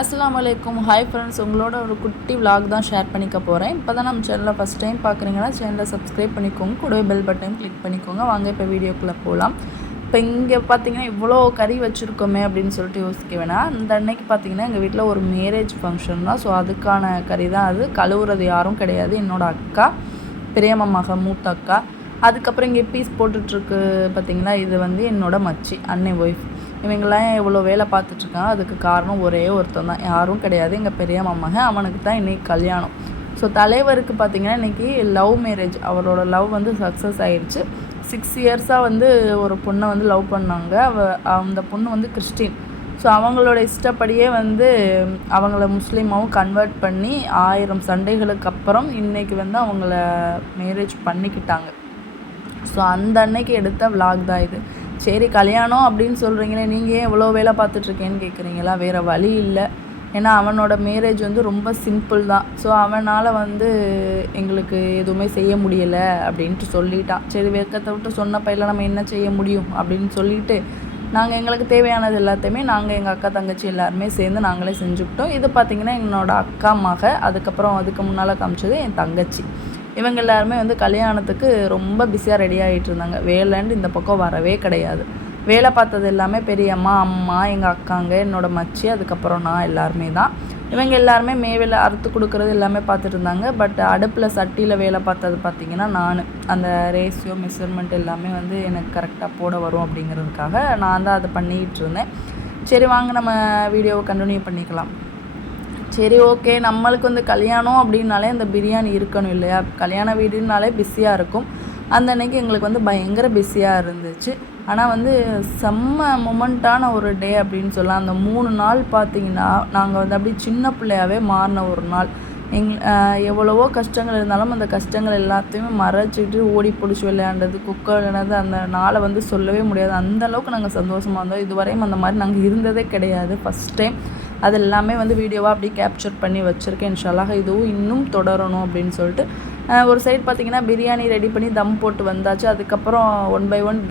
அஸ்ஸலாமு அலைக்கும். Hi friends, உங்களோட ஒரு குட்டி விலாக் தான் ஷேர் பண்ணிக்க போகிறேன். இப்போ தான் நம்ம சேனலில் ஃபஸ்ட் டைம் பார்க்குறீங்கன்னா சேனலை சப்ஸ்கிரைப் பண்ணிக்கோங்க, கூடவே பெல் பட்டன் கிளிக் பண்ணிக்கோங்க. வாங்க இப்போ வீடியோக்குள்ளே போகலாம். இப்போ இங்கே பார்த்தீங்கன்னா இவ்வளோ கறி வச்சுருக்கோமே அப்படின்னு சொல்லிட்டு யோசிக்க வேணாம். அந்த அன்னைக்கு பார்த்தீங்கன்னா எங்கள் வீட்டில் ஒரு மேரேஜ் ஃபங்க்ஷன் தான். ஸோ அதுக்கான கறி தான் அது. கழுவுறது யாரும் கிடையாது, என்னோடய அக்கா, பெரியம்மா மக, மூத்த அக்கா. அதுக்கப்புறம் இங்கே பீஸ் போட்டுட்ருக்கு பார்த்தீங்களா, இது வந்து என்னோடய மச்சி, அன்னை ஒய்ஃப். இவங்கெல்லாம் எவ்வளோ வேலை பார்த்துட்ருக்காங்க, அதுக்கு காரணம் ஒரே ஒருத்தன் தான், யாரும் கிடையாது, எங்கள் பெரிய மாமக. அவனுக்கு தான் இன்றைக்கி கல்யாணம். ஸோ தலைவருக்கு பார்த்திங்கன்னா இன்றைக்கி லவ் மேரேஜ். அவரோட லவ் வந்து சக்ஸஸ் ஆகிடுச்சு. 6 இயர்ஸாக வந்து ஒரு பொண்ணை வந்து லவ் பண்ணாங்க. அந்த பொண்ணு வந்து கிறிஸ்டின். ஸோ அவங்களோட இஷ்டப்படியே வந்து அவங்கள முஸ்லீமாவும் கன்வெர்ட் பண்ணி 1000 சண்டைகளுக்கு அப்புறம் இன்றைக்கி வந்து அவங்கள மேரேஜ் பண்ணிக்கிட்டாங்க. ஸோ அந்த அன்னைக்கு எடுத்த விலாக் தான் இது. சரி, கல்யாணம் அப்படின்னு சொல்கிறீங்களே, நீங்கள் ஏன் இவ்வளோ வேலை பார்த்துட்ருக்கேன்னு கேட்குறீங்களா? வேறு வழி இல்லை. ஏன்னா அவனோட மேரேஜ் வந்து ரொம்ப சிம்பிள் தான். ஸோ அவனால் வந்து எங்களுக்கு எதுவுமே செய்ய முடியலை அப்படின்ட்டு சொல்லிட்டான். சரி, வெக்கத்தை விட்டு சொன்ன பையில நம்ம என்ன செய்ய முடியும் அப்படின்னு சொல்லிட்டு நாங்கள் எங்களுக்கு தேவையானது எல்லாத்தையுமே நாங்கள் எங்கள் அக்கா தங்கச்சி எல்லாருமே சேர்ந்து நாங்களே செஞ்சுக்கிட்டோம். இது பார்த்திங்கன்னா என்னோடய அக்கா மக, அதுக்கப்புறம் அதுக்கு முன்னால் காமிச்சது என் தங்கச்சி. இவங்க எல்லாருமே வந்து கல்யாணத்துக்கு ரொம்ப பிஸியாக ரெடி ஆகிட்டு இருந்தாங்க. வேலைன்னு இந்த பக்கம் வரவே கிடையாது. வேலை பார்த்தது எல்லாமே பெரியம்மா, அம்மா, எங்கள் அக்காங்க, என்னோடய மச்சி, அதுக்கப்புறம் நான் எல்லாருமே தான். இவங்க எல்லாருமே மேவேல அறுத்து கொடுக்குறது எல்லாமே பார்த்துட்டு இருந்தாங்க. பட் அடுப்பில் சட்டியில் வேலை பார்த்தது பார்த்திங்கன்னா நான் அந்த ரேஷியோ மெஷர்மெண்ட் எல்லாமே வந்து எனக்கு கரெக்டாக போட வரும் அப்படிங்கிறதுக்காக நான் தான் அதை பண்ணிக்கிட்டு இருந்தேன். சரி, வாங்க நம்ம வீடியோவை கண்டினியூ பண்ணிக்கலாம். சரி, ஓகே. நம்மளுக்கு வந்து கல்யாணம் அப்படின்னாலே அந்த பிரியாணி இருக்கணும் இல்லையா? கல்யாண வீடுனாலே பிஸியாக இருக்கும். அந்த அன்னைக்கு எங்களுக்கு வந்து பயங்கர பிஸியாக இருந்துச்சு. ஆனால் வந்து செம்ம மொமெண்ட்டான ஒரு டே அப்படின்னு சொல்லலாம். அந்த 3 நாள் பார்த்திங்கன்னா நாங்கள் வந்து அப்படி சின்ன பிள்ளையாகவே மாறின ஒரு நாள். எவ்வளவோ கஷ்டங்கள் இருந்தாலும் அந்த கஷ்டங்கள் எல்லாத்தையுமே மறைச்சிட்டு ஓடி பிடிச்சி விளையாண்டது, குக்கர் விளையாண்டது, அந்த நாளை வந்து சொல்லவே முடியாது. அந்தளவுக்கு நாங்கள் சந்தோஷமாக இருந்தோம். இதுவரையும் அந்த மாதிரி நாங்கள் இருந்ததே கிடையாது. ஃபஸ்ட் டைம் அது எல்லாமே வந்து வீடியோவாக அப்படியே கேப்சர் பண்ணி வச்சுருக்கேன். இன்ஷால்லாஹ் இதுவும் இன்னும் தொடரணும் அப்படின்னு சொல்லிட்டு ஒரு சைடு பார்த்திங்கன்னா பிரியாணி ரெடி பண்ணி தம் போட்டு வந்தாச்சு. அதுக்கப்புறம் 1 by 1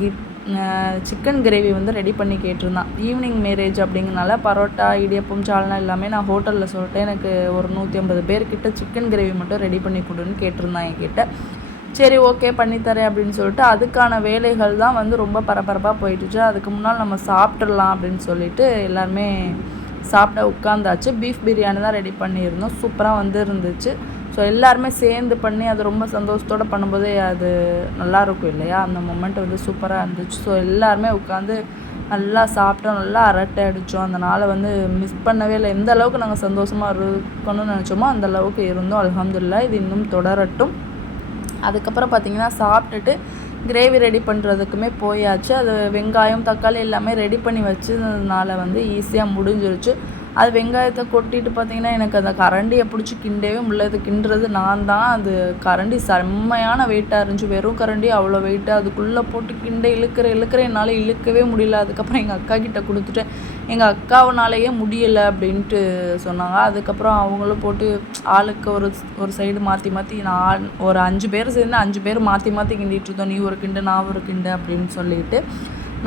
சிக்கன் கிரேவி வந்து ரெடி பண்ணி கேட்டிருந்தான். ஈவினிங் மேரேஜ் அப்படிங்கிறனால பரோட்டா, இடியப்பம், சால்னா எல்லாமே நான் ஹோட்டலில் சொல்லிட்டேன். எனக்கு ஒரு 150 பேர்கிட்ட சிக்கன் கிரேவி மட்டும் ரெடி பண்ணி கொடுன்னு கேட்டிருந்தான் என்கிட்ட. சரி, ஓகே, பண்ணித்தரேன் அப்படின்னு சொல்லிட்டு அதுக்கான வேலைகள் தான் வந்து ரொம்ப பரபரப்பாக போயிட்டுச்சு. அதுக்கு முன்னால் நம்ம சாப்பிட்றலாம் அப்படின்னு சொல்லிட்டு எல்லாருமே சாப்பிட உட்காந்தாச்சு. பீஃப் பிரியாணி தான் ரெடி பண்ணியிருந்தோம். சூப்பராக வந்து இருந்துச்சு. ஸோ எல்லாருமே சேர்ந்து பண்ணி அது ரொம்ப சந்தோஷத்தோடு பண்ணும்போதே அது நல்லாயிருக்கும் இல்லையா? அந்த மொமெண்ட் வந்து சூப்பராக இருந்துச்சு. ஸோ எல்லாருமே உட்காந்து நல்லா சாப்பிட்டோம், நல்லா அரட்டை அடித்தோம். அந்த நாளை வந்து மிஸ் பண்ணவே இல்லை. எந்த அளவுக்கு நாங்கள் சந்தோஷமாக இருக்கணும்னு நினச்சோமோ அந்த அளவுக்கு இருந்தோம். அல்ஹம்துலில்லாஹ். இது இன்னும் தொடரட்டும். அதுக்கப்புறம் பார்த்திங்கன்னா சாப்பிட்டுட்டு கிரேவி ரெடி பண்ணுறதுக்குமே போயாச்சு. அது வெங்காயம், தக்காளி எல்லாமே ரெடி பண்ணி வச்சதுனால வந்து ஈஸியாக முடிஞ்சிருச்சு. அது வெங்காயத்தை கொட்டிட்டு பார்த்திங்கன்னா எனக்கு அந்த கரண்டியை பிடிச்சி கிண்டவே முடியல. இது கிண்டுறது நான் தான். அது கரண்டி செம்மையான வெயிட்டாக இருந்துச்சு. வெறும் கரண்டி அவ்வளோ வெயிட்டாக அதுக்குள்ளே போட்டு இழுக்கிற என்னால் இழுக்கவே முடியல. அதுக்கப்புறம் எங்கள் அக்கா கிட்ட கொடுத்துட்டேன். எங்கள் அக்காவனாலேயே முடியலை அப்படின்ட்டு சொன்னாங்க. அதுக்கப்புறம் அவங்களும் போட்டு ஆளுக்கு ஒரு சைடு மாற்றி நான் ஒரு 5 பேர் சேர்ந்து 5 பேர் மாற்றி கிண்டிகிட்டு இருந்தோம். நீ ஒரு கிண்டு, நான் ஒரு கிண்டு அப்படின்னு சொல்லிட்டு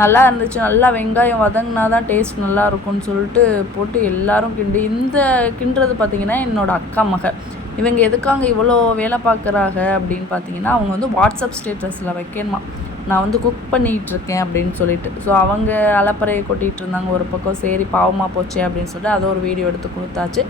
நல்லா இருந்துச்சு. நல்லா வெங்காயம் வதங்கினா தான் டேஸ்ட் நல்லா இருக்கும்னு சொல்லிட்டு போட்டு எல்லோரும் இந்த கிண்டுறது பார்த்திங்கன்னா என்னோடய அக்கா மக. இவங்க எதுக்காக இவ்வளோ வேலை பார்க்குறாங்க அப்படின்னு பார்த்தீங்கன்னா, அவங்க வந்து வாட்ஸ்அப் ஸ்டேட்டஸில் வைக்கணுமா, நான் வந்து குக் பண்ணிகிட்ருக்கேன் அப்படின்னு சொல்லிட்டு. ஸோ அவங்க அலப்பறையை கொட்டிகிட்டு இருந்தாங்க ஒரு பக்கம். சரி, பாவமாக போச்சே அப்படின்னு சொல்லிட்டு அதை ஒரு வீடியோ எடுத்து கொடுத்தாச்சு.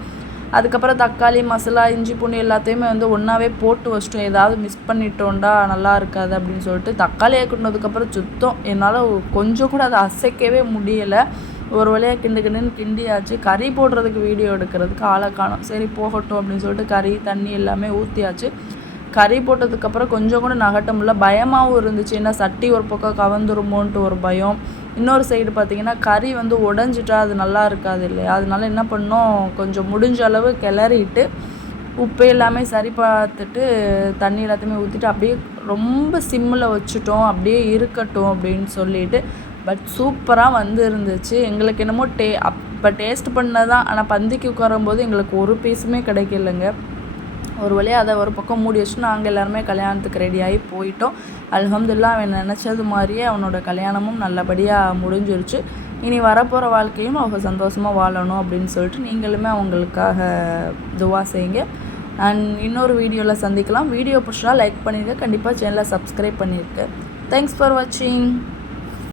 அதுக்கப்புறம் தக்காளி, மசாலா, இஞ்சி, பூண்டு எல்லாத்தையுமே வந்து ஒன்றாவே போட்டு வச்சிட்டோம். ஏதாவது மிஸ் பண்ணிட்டோண்டா நல்லா இருக்காது அப்படின்னு சொல்லிட்டு தக்காளியை கொண்டதுக்கப்புறம் சுத்தம் என்னால் கொஞ்சம் கூட அதை அசைக்கவே முடியலை. ஒரு வழியாக கிண்டியாச்சு. கறி போடுறதுக்கு வீடியோ எடுக்கிறதுக்கு ஆளை காணோம். சரி, போகட்டும் அப்படின்னு சொல்லிட்டு கறி, தண்ணி எல்லாமே ஊற்றியாச்சு. கறி போட்டதுக்கப்புறம் கொஞ்சம் கூட நகட்ட முடியல. பயமாகவும் இருந்துச்சு. ஏன்னா சட்டி ஒரு பக்கம் கவர்ந்துருமோன்ட்டு ஒரு பயம். இன்னொரு சைடு பார்த்திங்கன்னா கறி வந்து உடஞ்சிட்டா அது நல்லா இருக்காது இல்லையா? அதனால என்ன பண்ணோம், கொஞ்சம் முடிஞ்ச அளவு கிளறிட்டு உப்பு எல்லாமே சரி பார்த்துட்டு தண்ணி எல்லாத்தையுமே ஊற்றிட்டு அப்படியே ரொம்ப சிம்மில் வச்சுட்டோம். அப்படியே இருக்கட்டும் அப்படின்னு சொல்லிட்டு. பட் சூப்பராக வந்து இருந்துச்சு. எங்களுக்கு என்னமோ அப்போ டேஸ்ட் பண்ணதான். ஆனால் பந்திக்கு உட்காரும்போது எங்களுக்கு ஒரு பீஸுமே கிடைக்கலங்க. ஒரு வழியாக அதை ஒரு பக்கம் மூடி வச்சுட்டு நாங்கள் எல்லாருமே கல்யாணத்துக்கு ரெடியாகி போயிட்டோம். அல்ஹம்துலில்லாஹ் அவன் நினச்சது மாதிரியே அவனோட கல்யாணமும் நல்லபடியாக முடிஞ்சிருச்சு. இனி வரப்போகிற வாழ்க்கையும் அவங்க சந்தோஷமாக வாழணும் அப்படின்னு சொல்லிட்டு நீங்களுமே அவங்களுக்காக துவா செய்யுங்க. அண்ட் இன்னொரு வீடியோவில் சந்திக்கலாம். வீடியோ பிடிச்சா லைக் பண்ணிடுங்க. கண்டிப்பாக சேனலை சப்ஸ்கிரைப் பண்ணியிருக்கேன். தேங்க்ஸ் ஃபார் வாட்சிங்.